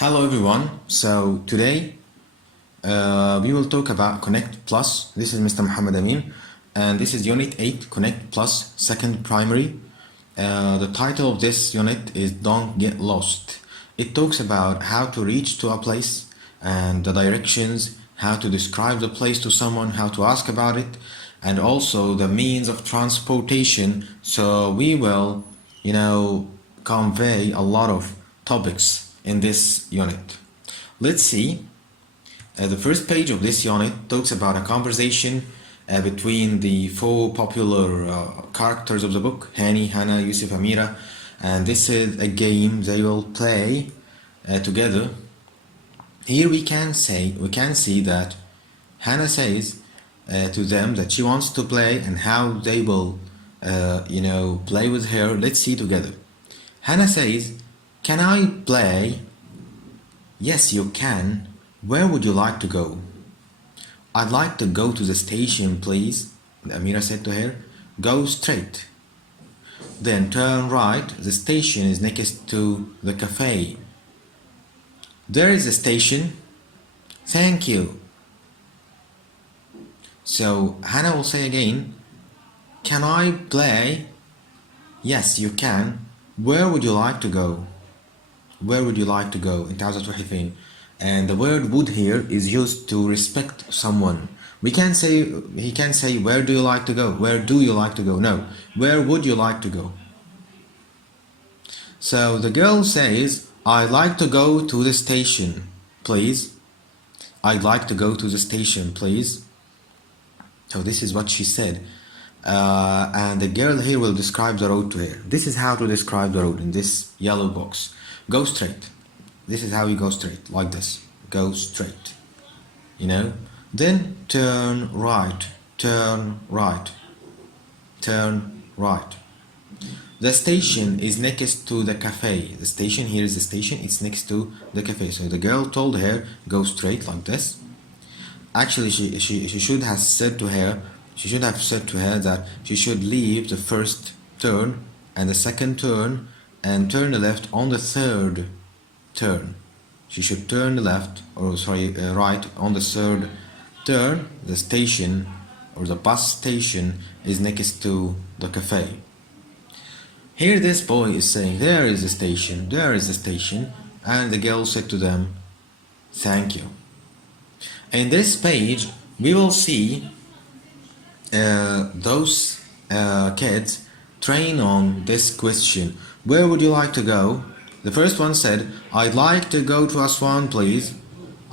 Hello everyone. So today we will talk about Connect Plus. This is Mr. Muhammad Amin, and this is Unit 8 Connect Plus Second Primary. The title of this unit is Don't Get Lost. It talks about how to reach to a place and the directions, how to describe the place to someone, how to ask about it, and also the means of transportation. So we will, convey a lot of topics in this unit. Let's see. The first page of this unit talks about a conversation between the four popular characters of the book, Hani, Hana, Yusuf, Amira, and this is a game they will play together. Here we can see that Hana says to them that she wants to play and how they will play with her. Let's see together. Hana says, "Can I play?" "Yes, you can. Where would you like to go?" "I'd like to go to the station, please." Amira said to her, "Go straight. Then turn right. The station is next to the cafe." "There is a station." "Thank you." So Hannah will say again, "Can I play?" "Yes, you can. Where would you like to go?" Where would you like to go? انت عاوزة تروحي فين? And the word would here is used to respect someone. He can say where do you like to go? Where do you like to go? No. Where would you like to go? So the girl says, "I'd like to go to the station, please." "I'd like to go to the station, please." So this is what she said. And the girl here will describe the road to her. This is how to describe the road in this yellow box. Go straight. This is how you go straight, like this. Go straight. Then turn right, turn right, turn right. The station is next to the cafe. The station, here is the station, it's next to the cafe. So the girl told her, go straight like this. Actually, she should have said to her, that she should leave the first turn and the second turn and turn left on the third turn. She should turn left, right on the third turn. The station or the bus station is next to the cafe. Here this boy is saying, there is a station, there is a station, and the girl said to them, "Thank you." In this page, we will see those kids train on this question. Where would you like to go? The first one said, "I'd like to go to Aswan, please."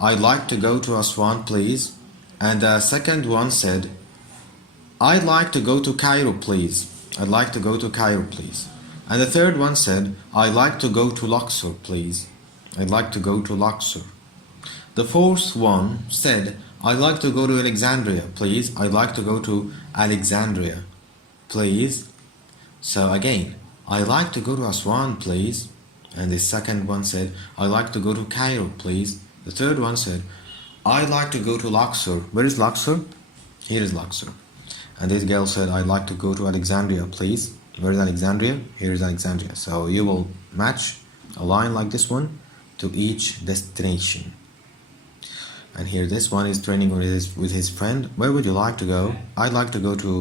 "I'd like to go to Aswan, please." And the second one said, "I'd like to go to Cairo, please." "I'd like to go to Cairo, please." And the third one said, "I'd like to go to Luxor, please." "I'd like to go to Luxor." The fourth one said, "I'd like to go to Alexandria, please." "I'd like to go to Alexandria, please." So again, "I'd like to go to Aswan, please." And the second one said, "I'd like to go to Cairo, please." The third one said, "I'd like to go to Luxor." Where is Luxor? Here is Luxor. And this girl said, "I'd like to go to Alexandria, please." Where is Alexandria? Here is Alexandria. So you will match a line like this one to each destination. And here this one is training with his friend. Where would you like to go? "I'd like to go to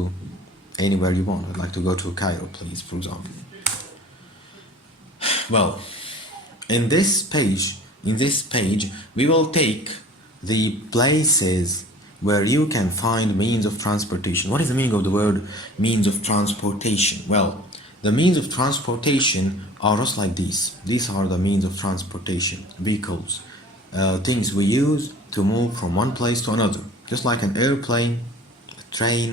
anywhere you want. I'd like to go to Cairo, please," for example. Well, in this page, we will take the places where you can find means of transportation. What is the meaning of the word means of transportation? Well, the means of transportation are just like these. These are the means of transportation. Vehicles, things we use to move from one place to another. Just like an airplane, a train,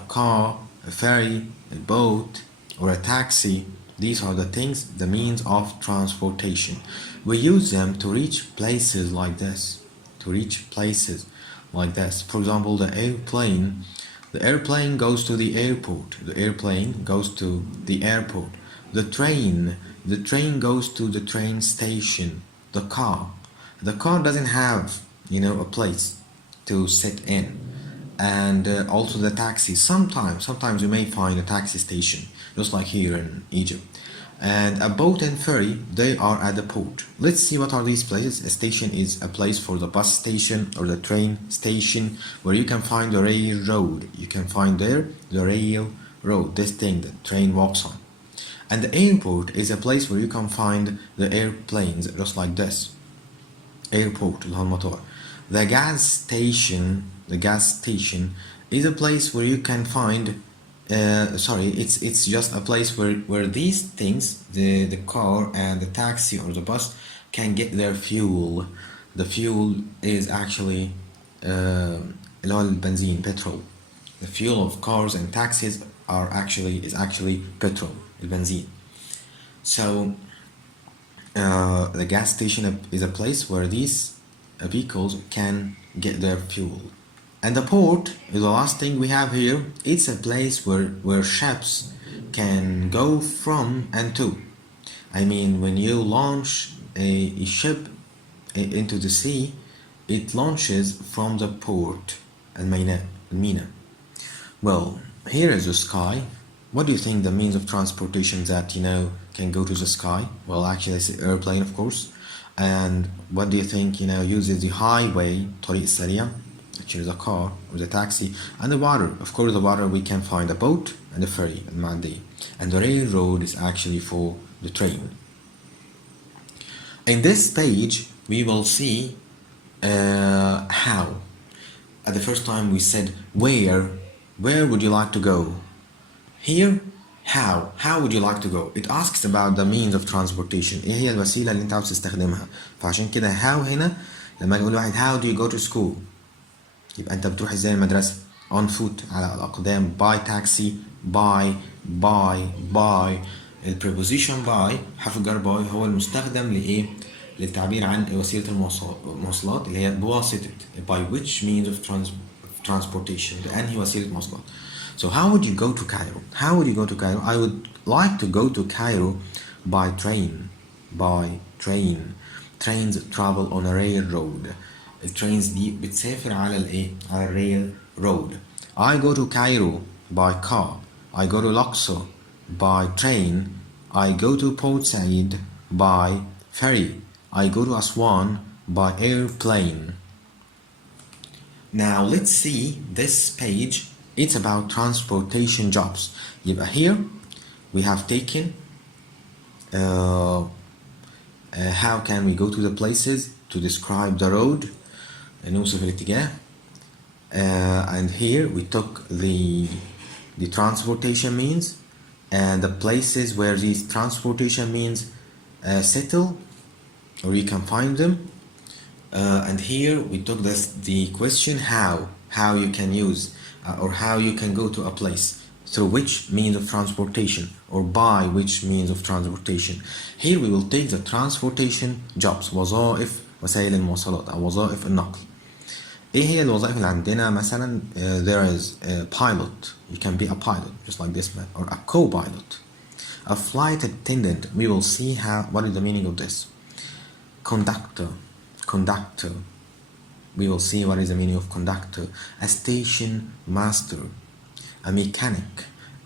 a car, a ferry, a boat, or a taxi. These are the things, the means of transportation. We use them to reach places like this. For example, the airplane goes to the airport. The airplane goes to the airport. The train goes to the train station. The car doesn't have, a place to sit in. And also the taxi. Sometimes you may find a taxi station, just like here in Egypt. And a boat and ferry, they are at the port. Let's see what are these places. A station is a place for the bus station or the train station where you can find the railroad. You can find there the railroad, this thing that train walks on. And the airport is a place where you can find the airplanes, just like this. Airport, اللي هو المطار. The gas station is a place where you can find it's just a place where these things, the car and the taxi or the bus, can get their fuel. The fuel is actually اللي هو البنزين, petrol. The fuel of cars and taxis is actually petrol, البنزين. So the gas station is a place where these vehicles can get their fuel. And the port is the last thing we have here. It's a place where ships can go from and to. I mean, when you launch a ship into the sea, it launches from the port, الميناء. Well, here is the sky. What do you think the means of transportation that, can go to the sky? Well, actually it's an airplane, of course. And what do you think, uses the highway, طريق السريع, which is a car or the taxi, and the water. Of course, the water we can find a boat and a ferry, المعدية. And the railroad is actually for the train. In this page, we will see how. At the first time we said where would you like to go? Here, how would you like to go? It asks about the means of transportation. ايه هي الوسيلة اللي انت عاوز تستخدمها؟ فعشان كده how هنا لما نقول واحد how do you go to school؟ يبقى انت بتروح ازاي المدرسة؟ on foot, على الأقدام, by taxi, by. البريبوزيشن by حرف الجر by هو المستخدم لإيه؟ للتعبير عن وسيلة المواصلات اللي هي بواسطة, by which means of transportation, بأنهي وسيلة مواصلات. So how would you go to Cairo? I would like to go to Cairo by train. Trains travel on a railroad. الترينز دي بتسافر على الايه؟ على الريل رود. I go to Cairo by car. I go to Luxor by train. I go to Port Said by ferry. I go to Aswan by airplane. Now let's see this page. It's about transportation jobs. يبقى here we have taken how can we go to the places to describe the road, نوصف الاتجاه. And here we took the transportation means and the places where these transportation means settle, or you can find them. And here we took the question how you can use or how you can go to a place, through which means of transportation or by which means of transportation. Here we will take the transportation jobs, وظائف وسائل المواصلات أو وظائف النقل. إيه هي الوظائف اللي عندنا؟ مثلا there is a pilot, you can be a pilot just like this man, or a co-pilot. A flight attendant, we will see what is the meaning of this. Conductor, we will see what is the meaning of conductor. A station master, a mechanic,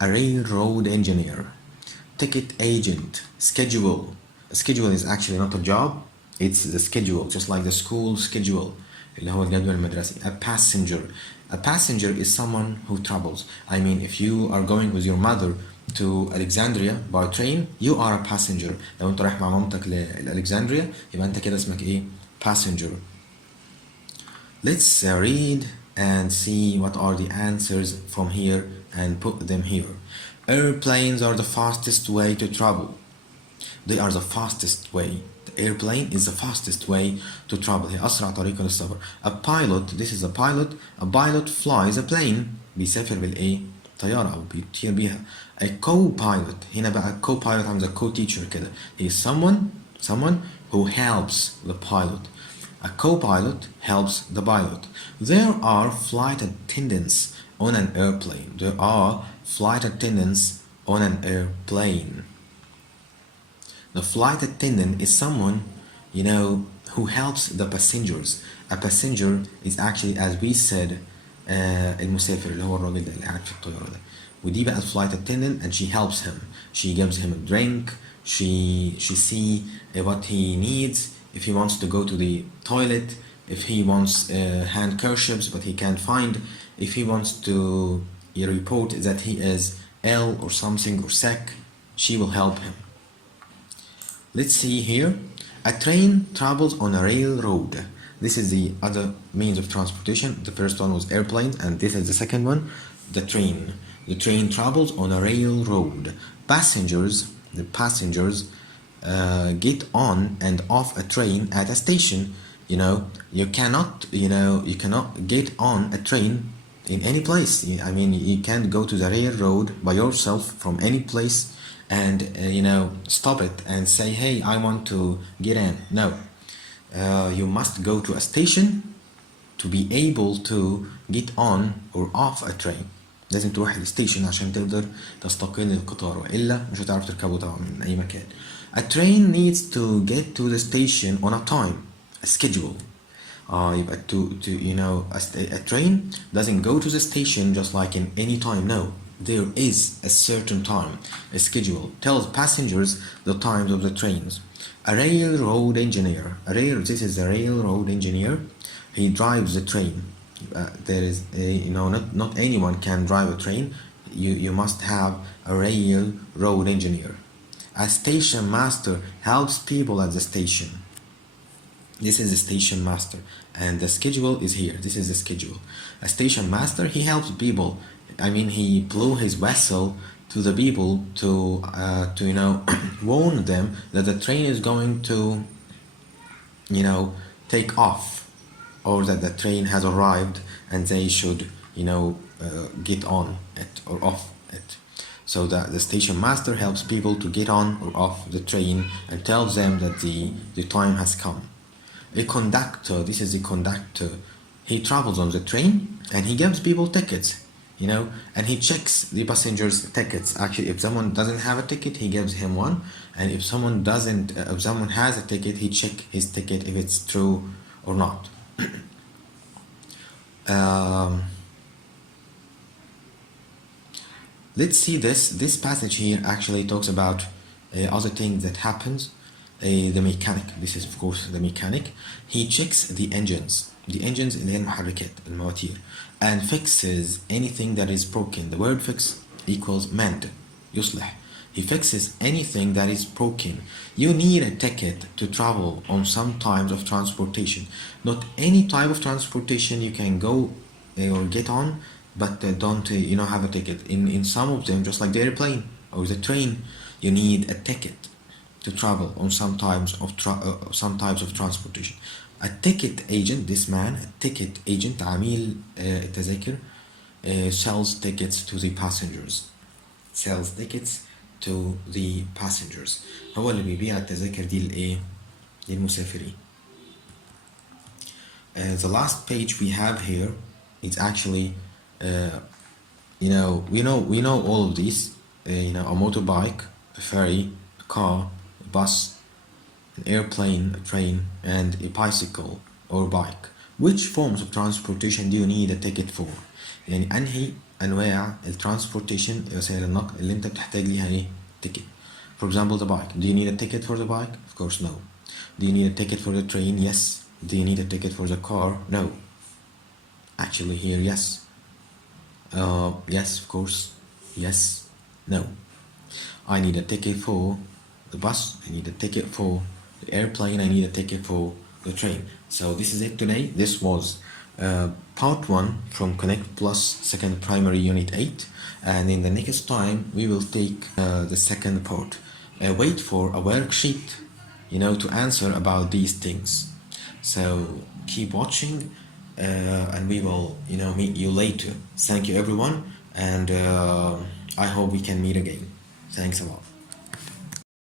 a railroad engineer, ticket agent, schedule. A schedule is actually not a job, it's the schedule, just like the school schedule اللي هو الجدول المدرسي. A passenger is someone who travels. I mean, if you are going with your mother to Alexandria by train, you are a passenger. لو انت رايح مع مامتك لألكسندريا يبقى انت كده اسمك ايه؟ passenger. Let's read and see what are the answers from here and put them here. Airplanes are the fastest way to travel. They are the fastest way. The airplane is the fastest way to travel. هي أسرع طريقة للسفر. A pilot, this is a pilot. A pilot flies a plane. بيسافر بالإيه؟ طيارة أو بيطير بيها. A co-pilot. هنا بقى co-pilot عامل زي co-teacher كده. He is someone who helps the pilot. A co-pilot helps the pilot. There are flight attendants on an airplane. There are flight attendants on an airplane. The flight attendant is someone, who helps the passengers. A passenger is actually, as we said, المسافر اللي هو الراجل اللي قاعد في الطيارة ده. ودي بقى flight attendant and she helps him. She gives him a drink, she see what he needs, if he wants to go to the toilet, if he wants handkerchiefs but he can't find, if he wants to report that he is ill or something or sick, she will help him. Let's see here. A train travels on a railroad. This is the other means of transportation. The first one was airplane, and this is the second one, the train. The train travels on a railroad. The passengers get on and off a train at a station. You cannot get on a train in any place. I mean, you can't go to the railroad by yourself from any place and stop it and say, hey, I want to get in. No, you must go to a station to be able to get on or off a train. لازم تروح الستيشن عشان تقدر تستقل القطار، وإلا مش هتعرف تركبه طبعا من أي مكان. A train needs to get to the station on a time, a schedule. يبقى a train doesn't go to the station just like in any time. No, there is a certain time, a schedule tells passengers the times of the trains. A railroad engineer. This is a railroad engineer. He drives the train. There is not anyone can drive a train. You must have a railroad engineer. A station master helps people at the station. This is the station master, and the schedule is here. This is the schedule. A station master, he helps people. I mean, he blew his whistle to the people to warn them that the train is going to take off, or that the train has arrived and they should get on it or off it. So that the station master helps people to get on or off the train and tells them that the time has come. A conductor, this is the conductor. He travels on the train and he gives people tickets, and he checks the passengers' tickets. Actually, if someone doesn't have a ticket, he gives him one, and if someone has a ticket, he checks his ticket if it's true or not. Let's see this passage here actually talks about other things that happens. The mechanic, this is of course the mechanic. He checks the engines اللي هي المحركات المواتير, and fixes anything that is broken. The word fix equals mend, يصلح. He fixes anything that is broken. You need a ticket to travel on some types of transportation. Not any type of transportation you can go or get on, but don't have a ticket. In some of them, just like the airplane or the train, you need a ticket to travel on some types of transportation. A ticket agent, this man, a ticket agent, عميل التذاكر, sells tickets to the passengers. Sells tickets to the passengers. هو اللي بيبيع التذاكر دي للمسافرين. The last page we have here is actually, we know all of these. A motorbike, a ferry, a car, a bus, an airplane, a train, and a bicycle or bike. Which forms of transportation do you need a ticket for? يعني أنهي أنواع الترانسبورتيشن وسائل النقل اللي أنت بتحتاج ليها ticket. For example, the bike. Do you need a ticket for the bike? Of course, no. Do you need a ticket for the train? Yes. Do you need a ticket for the car? No. Actually, here, yes. Yes, of course. Yes. No. I need a ticket for the bus. I need a ticket for the airplane. I need a ticket for the train. So this is it today. This was part 1 from Connect Plus second primary unit 8, and in the next time we will take the second part. Wait for a worksheet to answer about these things. So keep watching, and we will meet you later. Thank you everyone, and I hope we can meet again. Thanks a lot.